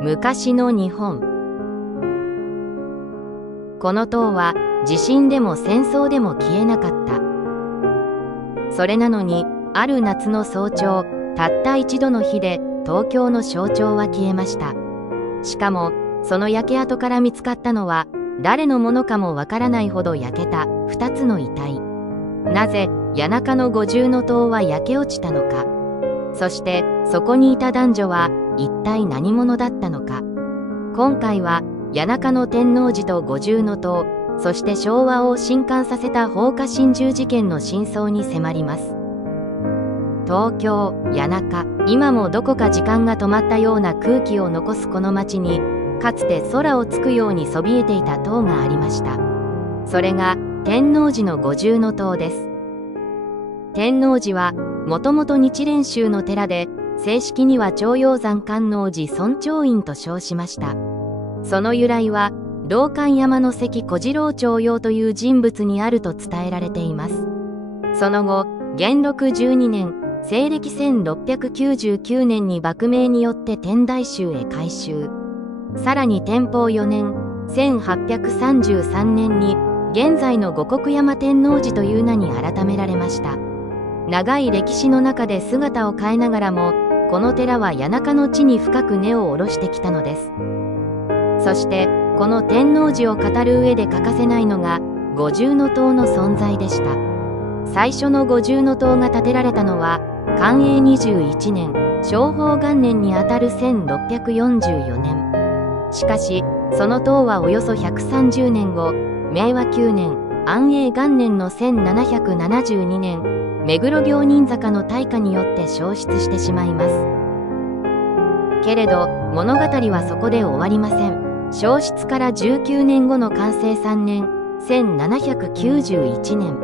昔の日本。この塔は地震でも戦争でも消えなかった。それなのにある夏の早朝、たった一度の日で東京の象徴は消えました。しかもその焼け跡から見つかったのは誰のものかもわからないほど焼けた2つの遺体。なぜ谷中の五重塔は焼け落ちたのか。そしてそこにいた男女は一体何者だったのか。今回は谷中の天王寺と五重塔、そして昭和を震撼させた放火心中事件の真相に迫ります。東京谷中、今もどこか時間が止まったような空気を残すこの街に、かつて空をつくようにそびえていた塔がありました。それが天王寺の五重塔です。天王寺はもともと日蓮宗の寺で、正式には長陽山観音寺尊長院と称しました。その由来は道灌山の関小次郎長陽という人物にあると伝えられています。その後、元禄12年、西暦1699年に幕命によって天台宗へ改宗。さらに天保4年、1833年に現在の五穀山天王寺という名に改められました。長い歴史の中で姿を変えながらも、この寺は谷中の地に深く根を下ろしてきたのです。そしてこの天王寺を語る上で欠かせないのが五重塔の存在でした。最初の五重塔が建てられたのは寛永21年、正法元年にあたる1644年。しかしその塔はおよそ130年後、明和9年、安永元年の1772年、目黒行人坂の大火によって焼失してしまいます。けれど物語はそこで終わりません。焼失から19年後の寛政3年、1791年、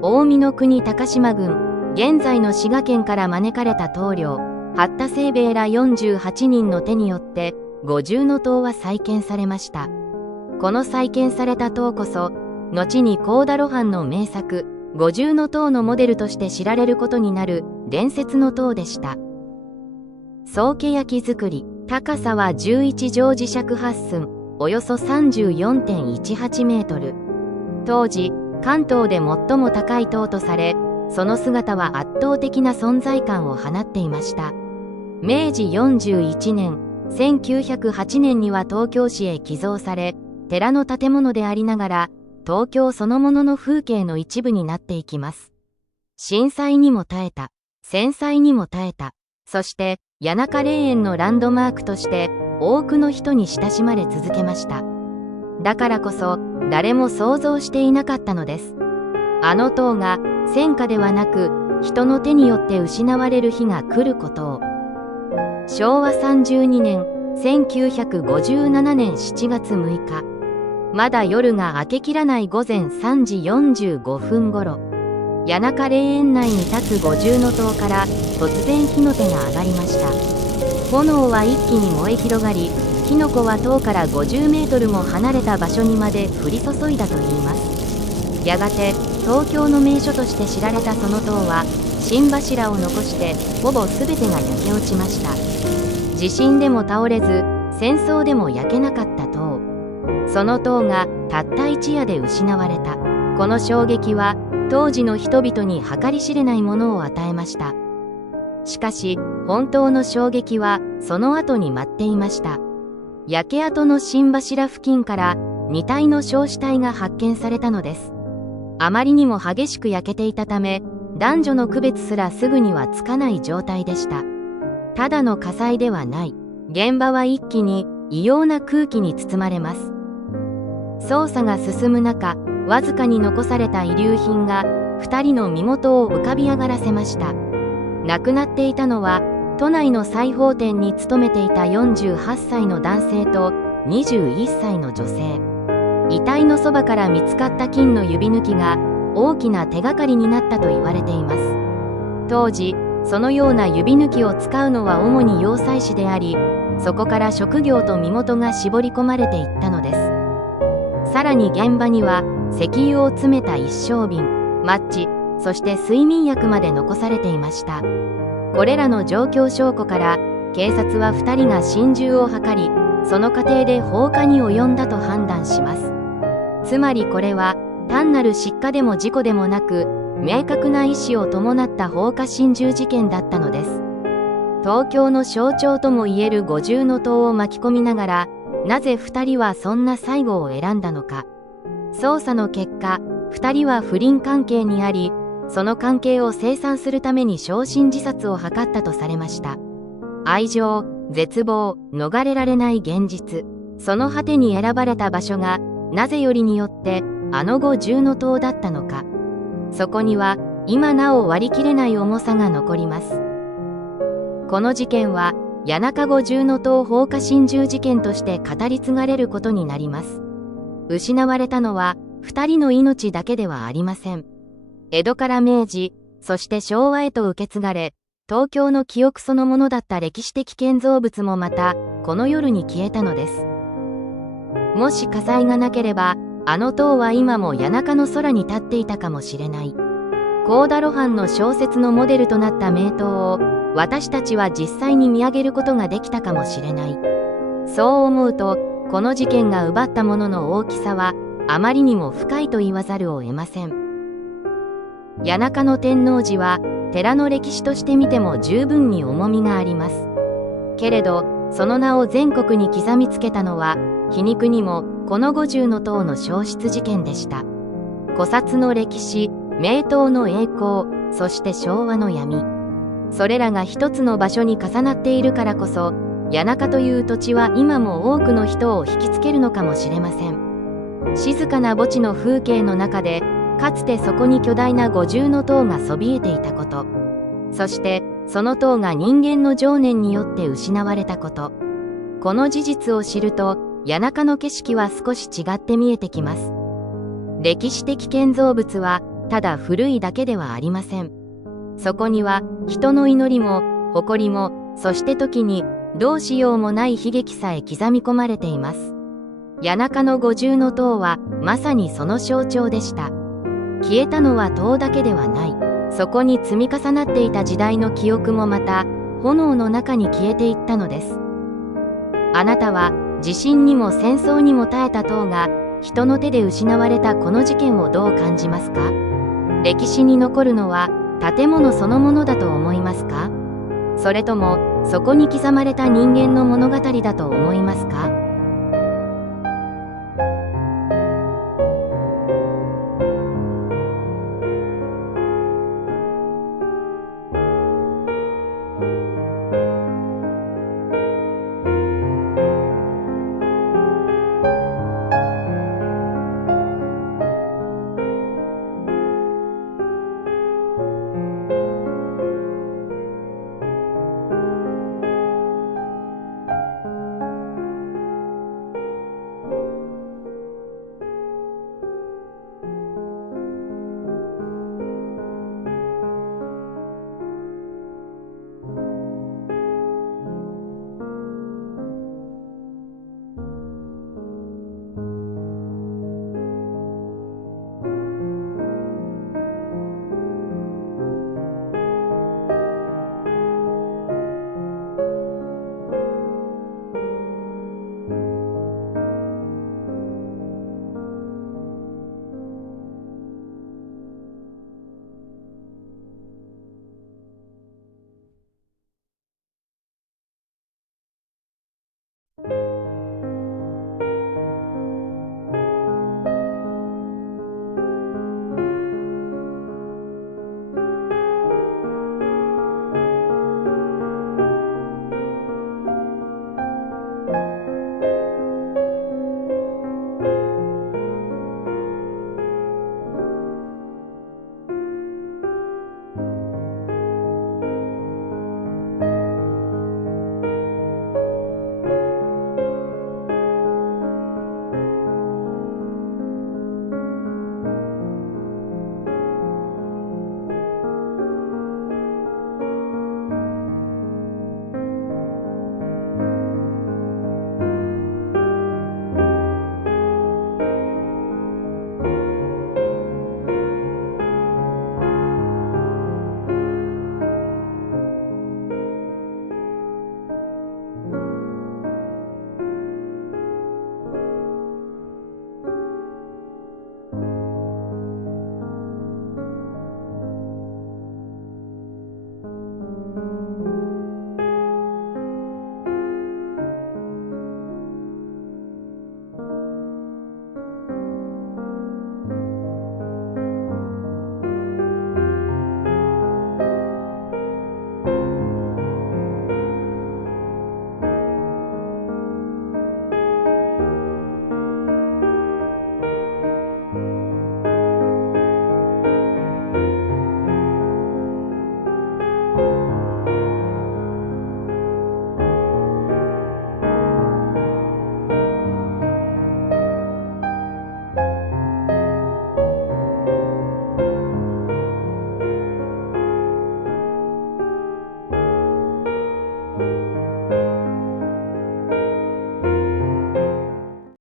近江国高島郡、現在の滋賀県から招かれた棟梁、八田清兵衛ら48人の手によって五重塔は再建されました。この再建された塔こそ、後に幸田露伴の名作、五重塔のモデルとして知られることになる伝説の塔でした。宗家焼造り、高さは11畳磁石8寸、およそ 34.18 メートル。当時、関東で最も高い塔とされ、その姿は圧倒的な存在感を放っていました。明治41年、1908年には東京市へ寄贈され、寺の建物でありながら、東京そのものの風景の一部になっていきます。震災にも耐えた、戦災にも耐えた、そして谷中霊園のランドマークとして多くの人に親しまれ続けました。だからこそ誰も想像していなかったのです。あの塔が戦火ではなく人の手によって失われる日が来ることを。昭和32年、1957年7月6日、まだ夜が明けきらない午前3時45分ごろ、谷中霊園内に立つ五重塔から突然火の手が上がりました。炎は一気に燃え広がり、火の粉は塔から50メートルも離れた場所にまで降り注いだといいます。やがて東京の名所として知られたその塔は心柱を残してほぼ全てが焼け落ちました。地震でも倒れず、戦争でも焼けなかった塔。その塔がたった一夜で失われた。この衝撃は当時の人々に計り知れないものを与えました。しかし本当の衝撃はその後に待っていました。焼け跡の心柱付近から2体の焼死体が発見されたのです。あまりにも激しく焼けていたため、男女の区別すらすぐにはつかない状態でした。ただの火災ではない。現場は一気に異様な空気に包まれます。捜査が進む中、わずかに残された遺留品が2人の身元を浮かび上がらせました。亡くなっていたのは都内の裁縫店に勤めていた48歳の男性と21歳の女性。遺体のそばから見つかった金の指抜きが大きな手がかりになったと言われています。当時そのような指抜きを使うのは主に洋裁師であり、そこから職業と身元が絞り込まれていったのです。さらに現場には石油を詰めた一升瓶、マッチ、そして睡眠薬まで残されていました。これらの状況証拠から警察は2人が心中を図り、その過程で放火に及んだと判断します。つまりこれは単なる失火でも事故でもなく、明確な意思を伴った放火心中事件だったのです。東京の象徴ともいえる五重塔を巻き込みながら、なぜ2人はそんな最後を選んだのか。捜査の結果、2人は不倫関係にあり、その関係を清算するために焼身自殺を図ったとされました。愛情、絶望、逃れられない現実、その果てに選ばれた場所が、なぜよりによってあの五重塔だったのか。そこには今なお割り切れない重さが残ります。この事件は谷中五重塔放火心中事件として語り継がれることになります。失われたのは2人の命だけではありません。江戸から明治、そして昭和へと受け継がれ、東京の記憶そのものだった歴史的建造物もまたこの夜に消えたのです。もし火災がなければ、あの塔は今も谷中の空に立っていたかもしれない。幸田露伴の小説のモデルとなった名塔を私たちは実際に見上げることができたかもしれない。そう思うと、この事件が奪ったものの大きさはあまりにも深いと言わざるを得ません。谷中の天王寺は寺の歴史として見ても十分に重みがあります。けれど、その名を全国に刻みつけたのは皮肉にもこの五重塔の焼失事件でした。古刹の歴史、名塔の栄光、そして昭和の闇、それらが一つの場所に重なっているからこそ、谷中という土地は今も多くの人を引きつけるのかもしれません。静かな墓地の風景の中で、かつてそこに巨大な五重塔がそびえていたこと、そしてその塔が人間の情念によって失われたこと、この事実を知ると谷中の景色は少し違って見えてきます。歴史的建造物はただ古いだけではありません。そこには人の祈りも誇りも、そして時にどうしようもない悲劇さえ刻み込まれています。谷中の五重塔はまさにその象徴でした。消えたのは塔だけではない。そこに積み重なっていた時代の記憶もまた炎の中に消えていったのです。あなたは地震にも戦争にも耐えた塔が人の手で失われたこの事件をどう感じますか？歴史に残るのは建物そのものだと思いますか？それともそこに刻まれた人間の物語だと思いますか？